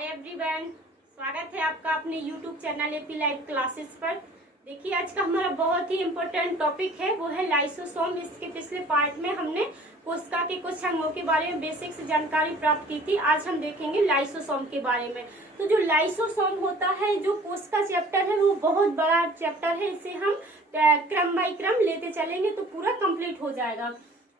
Hi everyone, स्वागत है आपका अपने YouTube channel AP live classes पर। देखिए, आज का हमारा बहुत ही इम्पोर्टेंट टॉपिक है, वो है लाइसोसोम। इसके पिछले पार्ट में हमने कोशिका के कुछ अंगों के बारे में बेसिक से जानकारी प्राप्त की थी। आज हम देखेंगे लाइसोसोम के बारे में। तो जो लाइसोसोम होता है, जो कोशिका चैप्टर है, वो बहुत बड़ा चैप्टर है। इसे हम क्रम बाई क्रम लेते चलेंगे तो पूरा कंप्लीट हो जाएगा।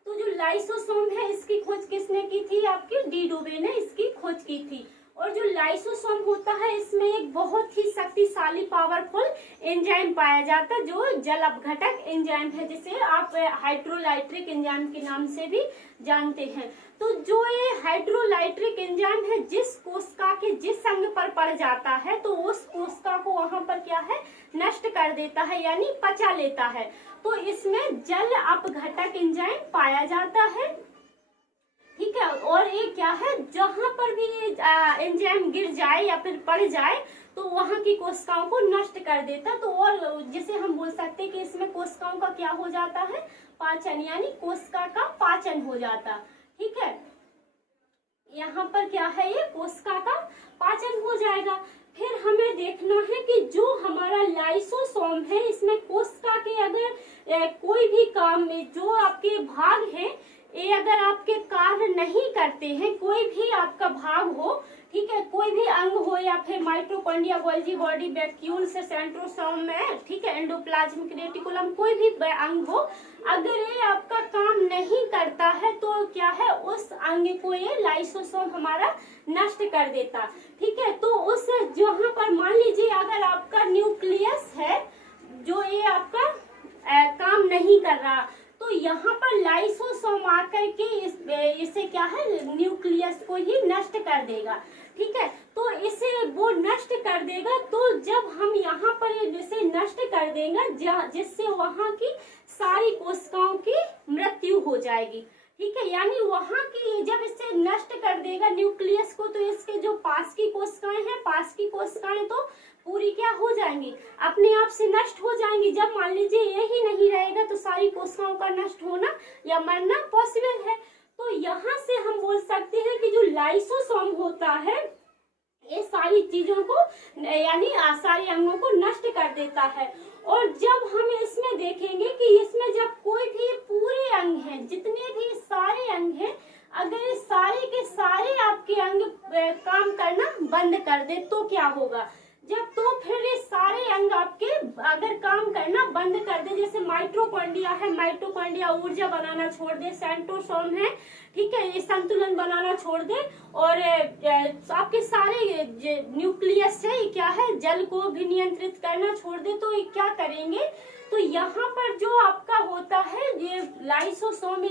तो जो लाइसोसोम है, इसकी खोज किसने की थी? आपकी डी डुबे ने इसकी खोज की थी। और जो लाइसोसोम होता है, इसमें एक बहुत ही शक्तिशाली पावरफुल एंजाइम पाया जाता है, जो जल अपघटक एंजाइम है, जिसे आप हाइड्रोलाइट्रिक एंजाइम के नाम से भी जानते हैं। तो जो ये हाइड्रोलाइट्रिक एंजाइम है, जिस कोशिका के जिस अंग पर पड़ जाता है, तो उस कोशिका को वहां पर क्या है, नष्ट कर देता है, यानी पचा लेता है। तो इसमें जल अपघटक एंजाइम पाया जाता है, ठीक है। और ये क्या है, जहां पर भी ये एंजाइम गिर जाए या फिर पड़ जाए, तो वहां की कोशिकाओं को नष्ट कर देता। तो और जिसे हम बोल सकते हैं कि इसमें कोशिकाओं का क्या हो जाता है, पाचन, यानी कोशिका का पाचन हो जाता, ठीक है। यहाँ पर क्या है, ये कोशिका का पाचन हो जाएगा। फिर हमें देखना है कि जो हमारा लाइसोसोम है, इसमें कोशिका के अगर कोई भी काम में जो आपके भाग हैं, ये अगर आपके कार्य नहीं करते हैं, कोई भी आपका भाग हो, ठीक है, कोई भी अंग हो, या फिर माइटोकॉन्ड्रिया, गोल्गी बॉडी, वैक्यूल से सेंट्रोसोम में, ठीक है, एंडोप्लाज्मिक रेटिकुलम, कोई भी अंग हो, अगर ये आपका काम नहीं करता है, तो क्या है, उस अंग को ये लाइसोसोम हमारा नष्ट कर देता, ठीक है। तो उस जहां पर मान लीजिए अगर आपका न्यूक्लियस है, जो ये आपका काम नहीं कर रहा, तो यहाँ पर लाइसोसोम आकर के इसे क्या है, न्यूक्लियस को ही नष्ट कर देगा, ठीक है। तो इसे वो नष्ट कर देगा। तो जब हम यहाँ पर इसे नष्ट कर देंगे, जिससे वहाँ की सारी कोशिकाओं की मृत्यु हो जाएगी, ठीक है। यानी वहाँ की जब इसे नष्ट कर देगा न्यूक्लियस को, तो इसके जो पास की कोशिकाएं हैं, पास की कोशिकाएं तो पूरी क्या हो जाएंगी, अपने आप से नष्ट हो जाएंगी। जब मान लीजिए ये ही नहीं रहेगा, तो सारी कोशिकाओं का नष्ट होना या मरना पॉसिबल है। तो यहाँ से हम बोल सकते हैं कि जो लाइसोसोम होता है, ये सारी चीजों को, यानी सारे अंगों को नष्ट कर देता है। और जब हम इसमें देखेंगे कि इसमें जब कोई भी पूरे अंग हैं, जितने भी सारे अंग हैं, अगर सारे के सारे आपके अंग काम करना बंद कर दे, तो क्या होगा, जब तो फिर ये सारे अंग आपके अगर काम करना बंद कर दे, जैसे माइटोकॉन्ड्रिया है, माइटोकॉन्ड्रिया ऊर्जा बनाना छोड़ दे, सेंट्रोसोम है, ठीक है, ये संतुलन बनाना छोड़ दे, और आपके सारे न्यूक्लियस है, ये क्या है, जल को भी नियंत्रित करना छोड़ दे, तो ये क्या करेंगे, तो यहाँ पर जो आपका होता है ये लाइसोसोम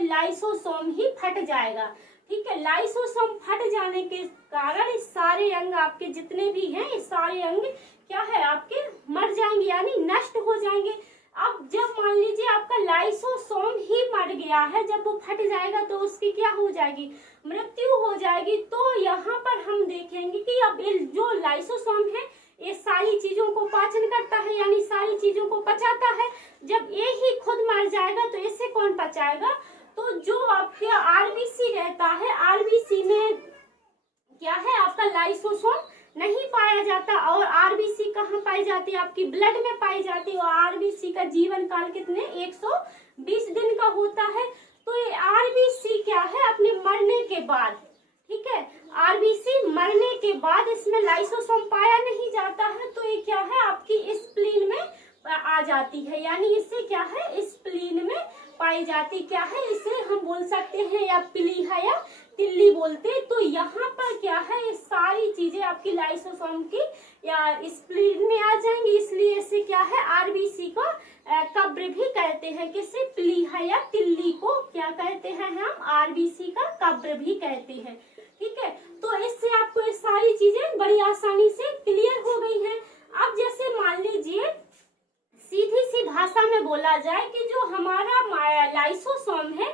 ही फट जाएगा, ठीक है। लाइसोसोम फट जाने के कारण सारे अंग आपके जितने भी हैं, ये सारे अंग क्या है, आपके मर जाएंगे, यानी नष्ट हो जाएंगे। अब जब मान लीजिए आपका लाइसोसोम ही मर गया है, जब वो फट जाएगा तो उसकी क्या हो जाएगी, मृत्यु हो जाएगी। तो यहाँ पर हम देखेंगे कि अब जो लाइसोसोम है, ये सारी चीजों को पाचन करता है, यानी सारी चीजों को पचाता है। जब ये ही खुद मर जाएगा, तो इसे कौन पचाएगा? तो जो आपका आरबीसी रहता है, आरबीसी में क्या है, आपका लाइसोसोम नहीं पाया जाता। और आरबीसी कहाँ पाई जाती है, आपकी ब्लड में पाई जाती है। और आरबीसी का जीवन काल कितने, 120 दिन का होता है। तो ये आरबीसी क्या है, अपने मरने के बाद, ठीक है, आरबीसी मरने के बाद इसमें लाइसोसोम पाया नहीं जाता है, तो ये क्या है, आपकी स्प्लीन में आ जाती है, यानी इससे क्या है, स्प्लीन में पाई जाती, क्या है, इसे हम बोल सकते हैं या प्लीहा या तिल्ली बोलते। तो यहाँ पर क्या है, ये सारी चीजें आपकी लाइसोसोम की या स्प्लीन में आ जाएंगी, इसलिए इसे क्या है, आरबीसी को कब्र भी कहते हैं। किसे, प्लीहा या तिल्ली को क्या कहते हैं हम, आरबीसी का कब्र भी कहते हैं, ठीक है। तो इससे आपको ये सारी चीजें बड़ी आसानी से क्लियर हो गई हैं। अब जैसे मान लीजिए सीधी सी भाषा में बोला जाए कि जो हमारा लाइसोसोम है,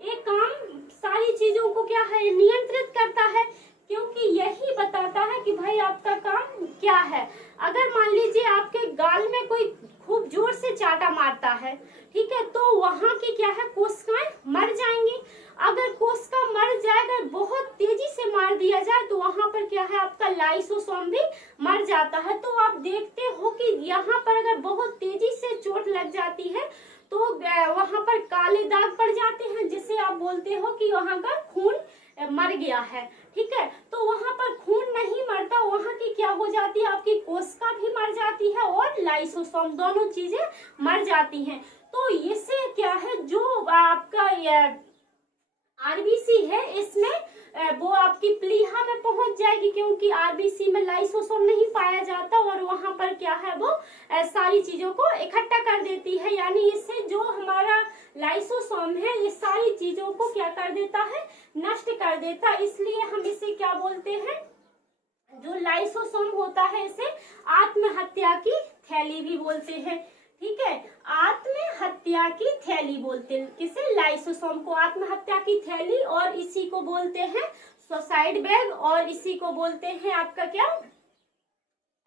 ये काम सारी चीजों को क्या है, नियंत्रित करता है, क्योंकि यही बताता है कि भाई आपका काम क्या है। अगर मान लीजिए आपके गाल में कोई खूब जोर से चाटा मारता है, ठीक है, तो वहां की क्या है, कोशिकाएं मर जाएंगी। अगर कोशिका मर जाए, अगर बहुत तेजी से मार दिया जाए तो वहां पर क्या है, आपका लाइसोसोम भी मर जाता है। तो आप देखते हो कि यहाँ पर अगर बहुत तेजी से चोट लग जाती है तो वहां पर काले दाग पड़ जाते हैं, जिसे आप बोलते हो कि वहां का खून मर गया है। ठीक है, तो वहां पर खून नहीं मरता, वहां की क्या हो जाती है, आपकी कोशिका भी मर जाती है और लाइसोसोम, दोनों चीजें मर जाती हैं। तो इससे क्या है, जो आपका आरबीसी है इसमें वो आपकी प्लीहा में पहुंच जाएगी, क्योंकि आरबीसी में लाइसोसोम नहीं पाया जाता और वहां पर क्या है, वो सारी चीजों को इकट्ठा कर देती है। यानी इससे जो हमारा लाइसोसोम है ये सारी चीजों को क्या कर देता है, नष्ट कर देता है। इसलिए हम इसे क्या बोलते हैं, जो लाइसोसोम होता है इसे आत्महत्या की थैली भी बोलते हैं। ठीक है, आत्महत्या की थैली बोलते हैं किसे, लाइसोसोम को आत्महत्या की थैली, और इसी को बोलते हैं सुसाइड बैग, और इसी को बोलते हैं आपका क्या,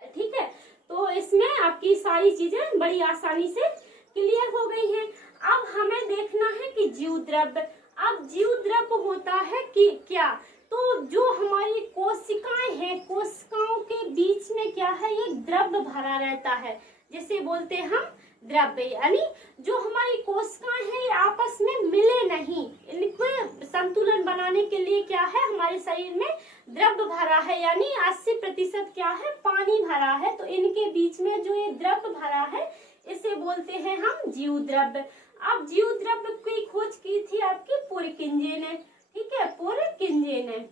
ठीक है। तो इसमें आपकी सारी चीजें बड़ी आसानी से क्लियर हो गई हैं। अब हमें देखना है कि जीवद्रव्य, अब जीवद्रव्य होता है कि क्या, तो जो हमारी कोशिकाएं हैं, कोशिकाओं के बीच में क्या है, एक द्रव्य भरा रहता है जिसे बोलते हैं हम द्रव्य। यानी जो हमारी कोशिकाएं हैं आपस में मिले नहीं, इनको संतुलन बनाने के लिए क्या है, हमारे शरीर में द्रव्य भरा है, यानी 80% क्या है, पानी भरा है। तो इनके बीच में जो ये द्रव्य भरा है इसे बोलते हैं हम जीवद्रव्य। अब जीवद्रव्य की खोज की थी आपकी पुरकिंजे ने। ठीक है, पुरकिंजे ने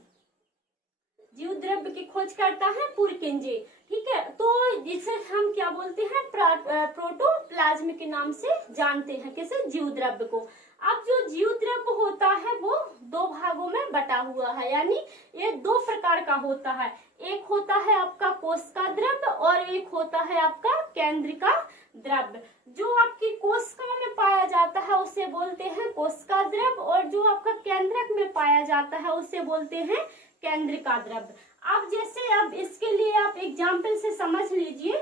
जीवद्रव्य की खोज करता है पुरकिंजे। ठीक है, तो जिसे हम क्या बोलते हैं, प्रोटोप्लाज्म के नाम से जानते हैं, किसे, जीवद्रव्य को। अब जो जीवद्रव्य होता है वो दो भागों में बटा हुआ है, यानी ये दो प्रकार का होता है। एक होता है आपका कोशिका द्रव्य और एक होता है आपका केंद्रिका द्रव्य। जो आपकी कोशिकाओं में पाया जाता है उसे बोलते हैं कोशिका द्रव्य, और जो आपका केंद्रक में पाया जाता है उसे बोलते हैं केंद्रिका द्रव्य। अब जैसे, अब इसके लिए आप एग्जाम्पल से समझ लीजिए,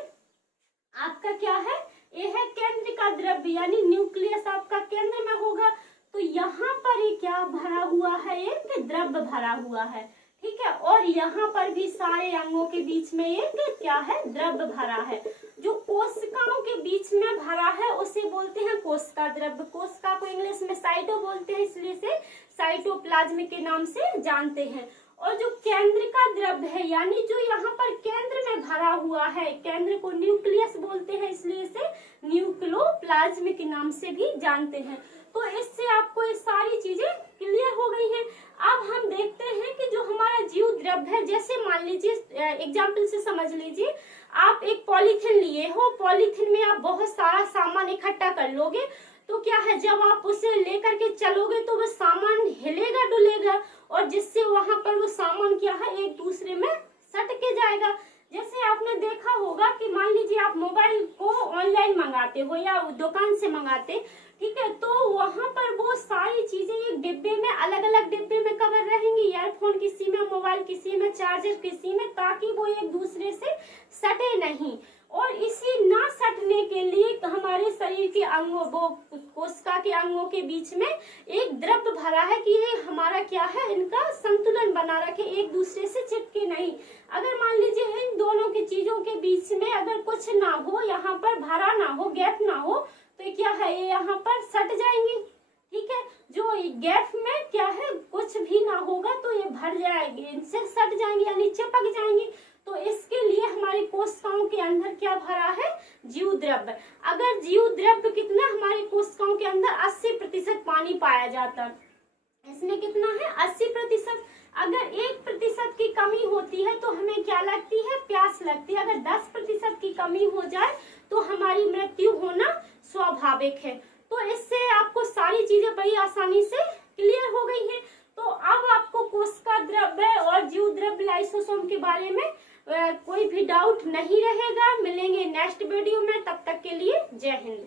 आपका क्या है, ये है केंद्रिका द्रव्य, यानी न्यूक्लियस आपका केंद्र में होगा, तो यहाँ पर ये क्या भरा हुआ है, एक द्रव्य भरा हुआ है। ठीक है, और यहाँ पर भी सारे अंगों के बीच में एक क्या है, द्रव्य भरा है। जो कोशिकाओं के बीच में भरा है उसे बोलते हैं कोशिका द्रव्य। कोशिका को इंग्लिश में साइटो बोलते हैं, इसलिए से साइटोप्लाज्म के नाम से जानते हैं। और जो केंद्रिका द्रव्य है, यानी जो यहाँ पर केंद्र में भरा हुआ है, केंद्र को न्यूक्लियस बोलते हैं, इसलिए इसे न्यूक्लियोप्लाज्म के नाम से भी जानते हैं। तो इससे आपको ये सारी चीजें क्लियर हो गई हैं। अब हम देखते हैं कि जो हमारा जीव द्रव्य है, जैसे मान लीजिए एग्जाम्पल से समझ लीजिए, आप एक पॉलीथिन लिए हो, पॉलीथिन में आप बहुत सारा सामान इकट्ठा कर लोगे, तो क्या है, जब आप उसे लेकर के चलोगे तो वो सामान हिलेगा डुलेगा, और जिससे वहां पर वो सामान क्या है, एक दूसरे में सट के जाएगा। जैसे आपने देखा होगा कि मान लीजिए आप मोबाइल को ऑनलाइन मंगाते हो या दुकान से मंगाते, ठीक है, तो वहां पर वो सारी चीजें एक डिब्बे में, अलग अलग डिब्बे में कवर रहेंगी, ईयरफोन किसी में, मोबाइल किसी में, चार्जर किसी में, ताकि वो एक दूसरे से सटे नहीं। और इसी ना सटने के लिए हमारे शरीर के अंगों, वो कोशिका के अंगों के बीच में एक द्रव्य भरा है कि ये हमारा क्या है, इनका संतुलन बना रखे, एक दूसरे से चिपके नहीं। अगर मान लीजिए इन दोनों की चीजों के बीच में अगर कुछ ना हो, यहाँ पर भरा ना हो, गैप ना हो, तो ये क्या है, ये यहाँ पर सट जाएंगे। ठीक है, जो गैप में क्या है, कुछ भी ना होगा तो ये भर जाएंगे, इनसे सट जाएंगे, यानी चिपक जाएंगे। तो इसके लिए हमारी कोशिकाओं के अंदर क्या भरा है, जीव द्रव्य। अगर जीव द्रव्य कितना, हमारी कोशिकाओं के अंदर 80% पानी पाया जाता है, इसमें कितना है, 80%। अगर 1% की कमी होती है तो हमें क्या लगती है, प्यास लगती है। अगर 10% की कमी हो जाए तो हमारी मृत्यु होना स्वाभाविक है। तो इससे आपको सारी चीजें बड़ी आसानी से क्लियर हो गई हैं। तो अब आपको कोशिका द्रव्य और जीव द्रव्य लाइसोसोम के बारे में कोई भी डाउट नहीं रहेगा। मिलेंगे नेक्स्ट वीडियो में, तब तक के लिए जय हिंद।